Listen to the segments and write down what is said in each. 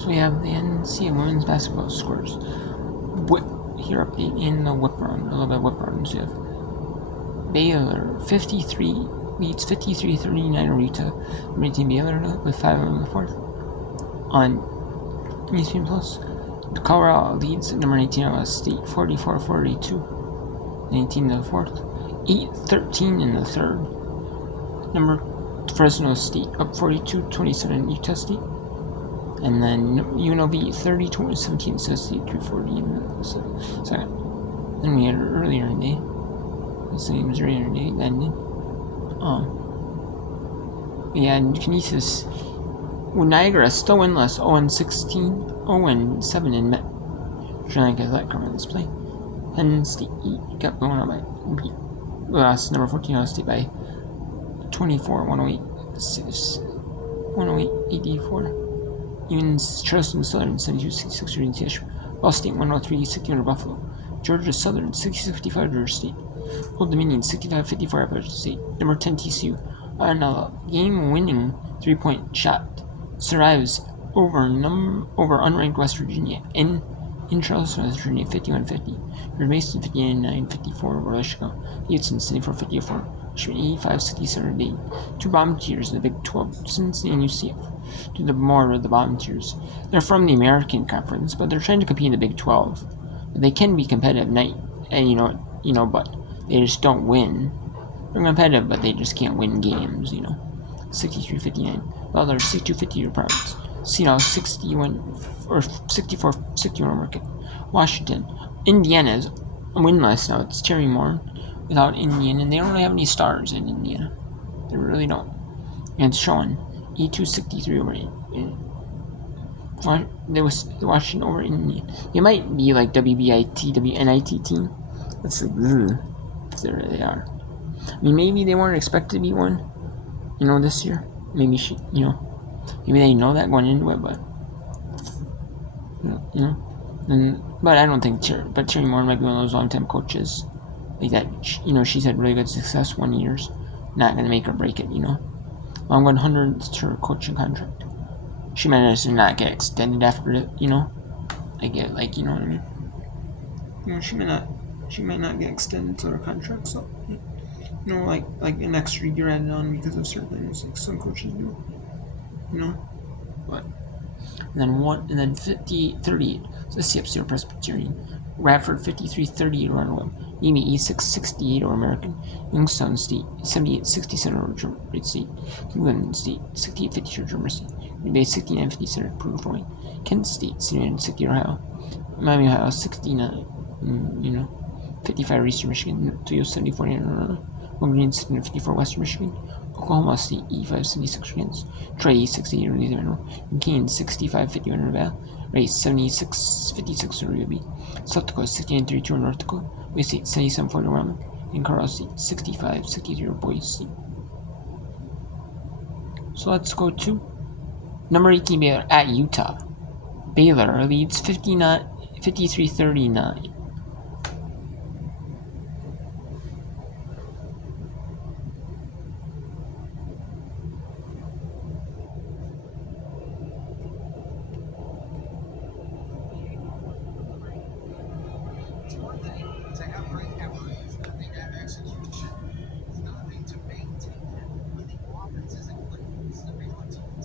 So we have the NCAA women's basketball scores. Here update in the whip round, a little bit of whip round. So you have Baylor 53 leads 53-39 over Utah. Number team Baylor with 5 in the fourth. On ESPN Plus, Colorado leads number 19 Iowa State 44-42. 19 in the fourth. 8-13 in the third. Number Fresno State up 42-27 Utah State. And then UNLV 30-17 South State 240 in the second. Then we had earlier in the day. This game was earlier in the day that ended. Yeah, and Kinesis. Niagara still winless, 0-16, 0-7 in Met. Sri Lanka let come in this play. Penn State got blown out by lost number 14 Ohio State by 24, 108-84. Even Charleston Southern 72-66 over NCAA. Ball State 103-60 over Buffalo. Georgia Southern 66-55 Georgia State. Old Dominion 65-54 Appalachian State. Number 10 TCU on a game-winning 3-point shot survives over unranked West Virginia in Charleston, West Virginia 51-50. Mason 59-54 over Michigan. Houston 74-54. 85-67 Dayton. 2 bottom tiers in the Big 12, Cincinnati and UCF. To the more of the bottom tiers. They're from the American Conference, but they're trying to compete in the Big 12. They can be competitive, and but they just don't win. They're competitive, but they just can't win games, 63-59. Butler 62-50 over Providence. Seattle 64-61 over Marquette. Washington. Indiana is winless now. It's Terry Moore without Indiana, and they don't really have any stars in Indiana. They really don't. And it's showing 82-63 over there was Washington over Indiana. It might be like WBIT, WNIT team. That's like, they really are. I mean, maybe they weren't expected to be one, this year. Maybe maybe they know that going into it, but but I don't think Terry Moore might be one of those long-time coaches like that. She's had really good success 1 year's not gonna make or break it. Long 100 to her coaching contract. She might actually not get extended after it. I get what I mean. She might not get extended to her contract. So like an extra year added on because of certain things like some coaches do. But and then 50-38. So let's see upstairs Presbyterian. Radford 53-38 over Arnold. Navy E6-68 over American. Youngstown State 78-67 over German State. Cleveland State 68-50 over German State. Green Bay 69-57 Purdue for Wayne. Kent State 69-60 Ohio. Miami Ohio 69. 55 Eastern Michigan. Toyo 74-49 over Green 54 Western Michigan. Oklahoma State E5-76 against Trey E6-8 over Louisiana Monroe. Kane 65-50 over Nevada. Ray 76-56 over UB. South Dakota 69-32 over North Dakota. West State 77-40 over Wyoming. And Colorado State 65-63 over Boise State. So let's go to number 18 Baylor at Utah. Baylor leads 53-39.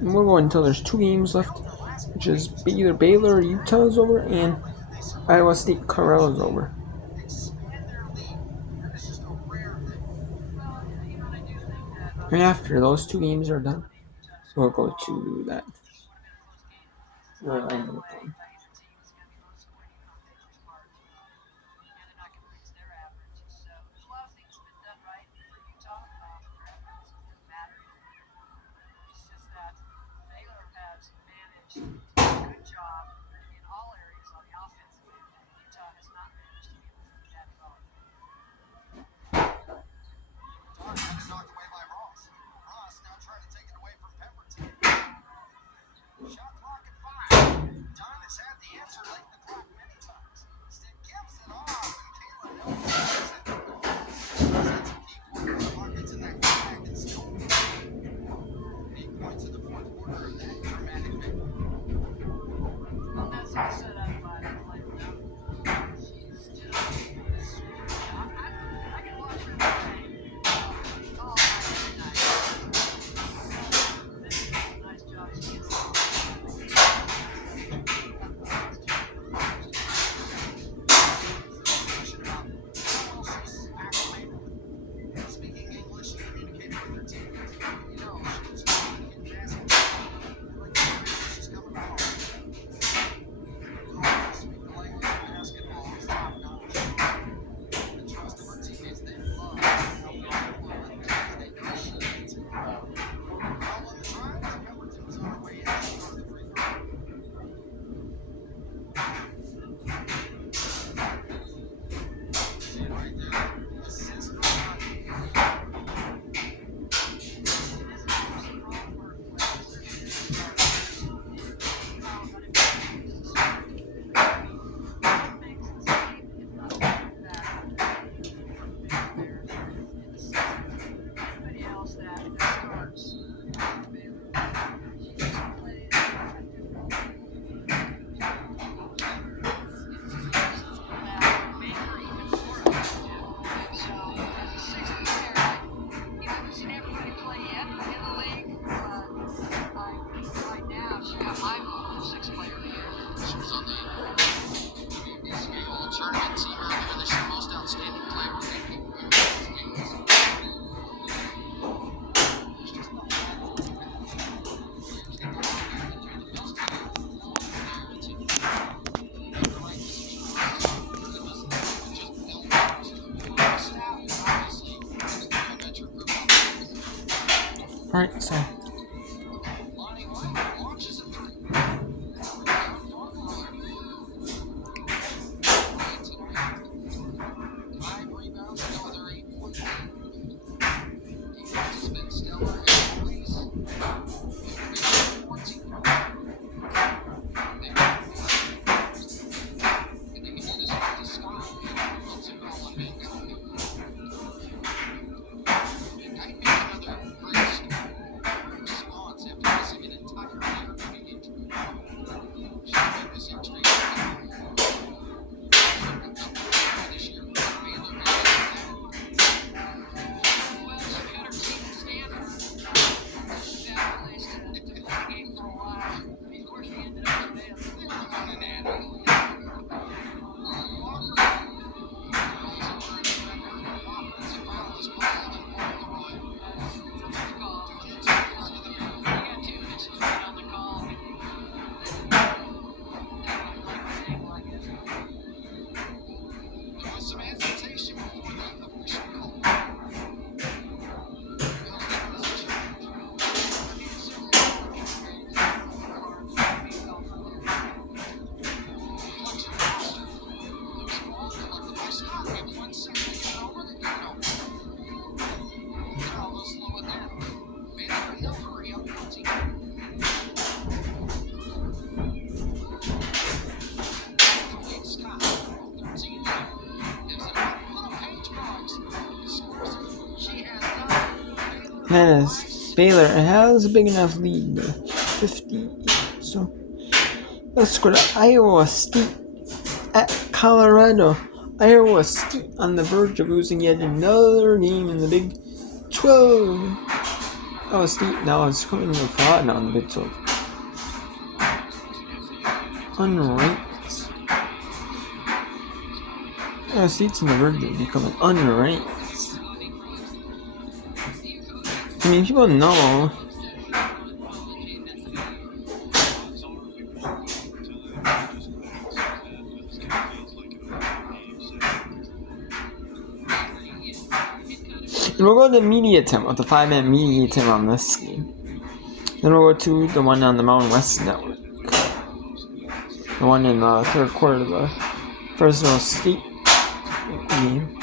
And we'll go until there's 2 games left, which is either Baylor or Utah is over, and Iowa State Colorado is over. And after those 2 games are done, we'll go to that. Alright, so that is Baylor has a big enough lead, 50. So let's go to Iowa State at Colorado. Iowa State on the verge of losing yet another game in the Big 12. Iowa State now is coming to fraud now in the Big 12. Unranked. Iowa State's on the verge of becoming unranked. I mean, people know. And we'll go to the media team with the 5-minute media team on this game. Then we'll go to the one on the Mountain West Network. The one in the third quarter of the Fresno State game.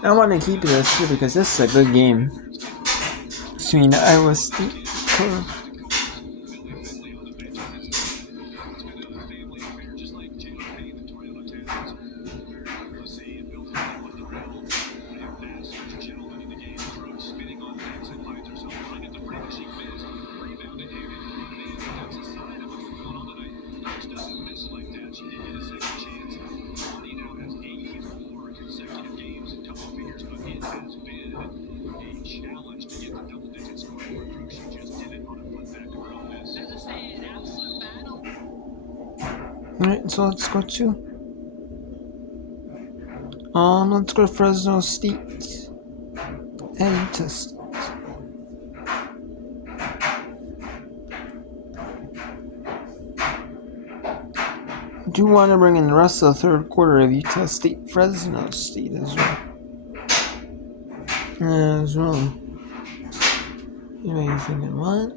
I want to keep this too because this is a good game between Iowa State. Alright, so let's go to Fresno State and Utah State. I do want to bring in the rest of the third quarter of Utah State, Fresno State as well. You know, you thinking what?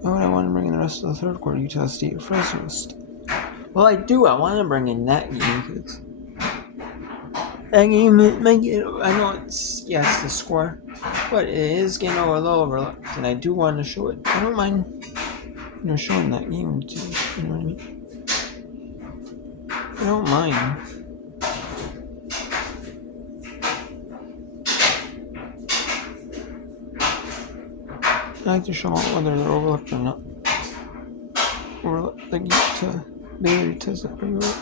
Why would I want to bring in the rest of the third quarter, Utah State, Fresno State? Well, I do. I want to bring in that game because that game, I know it's the score, but it is getting a little overlooked, and I do want to show it. I don't mind, showing that game too. You know what I mean? I don't mind. I like to show them whether they're overlooked or not. Overlooked, like Baylor Utah's not overlooked.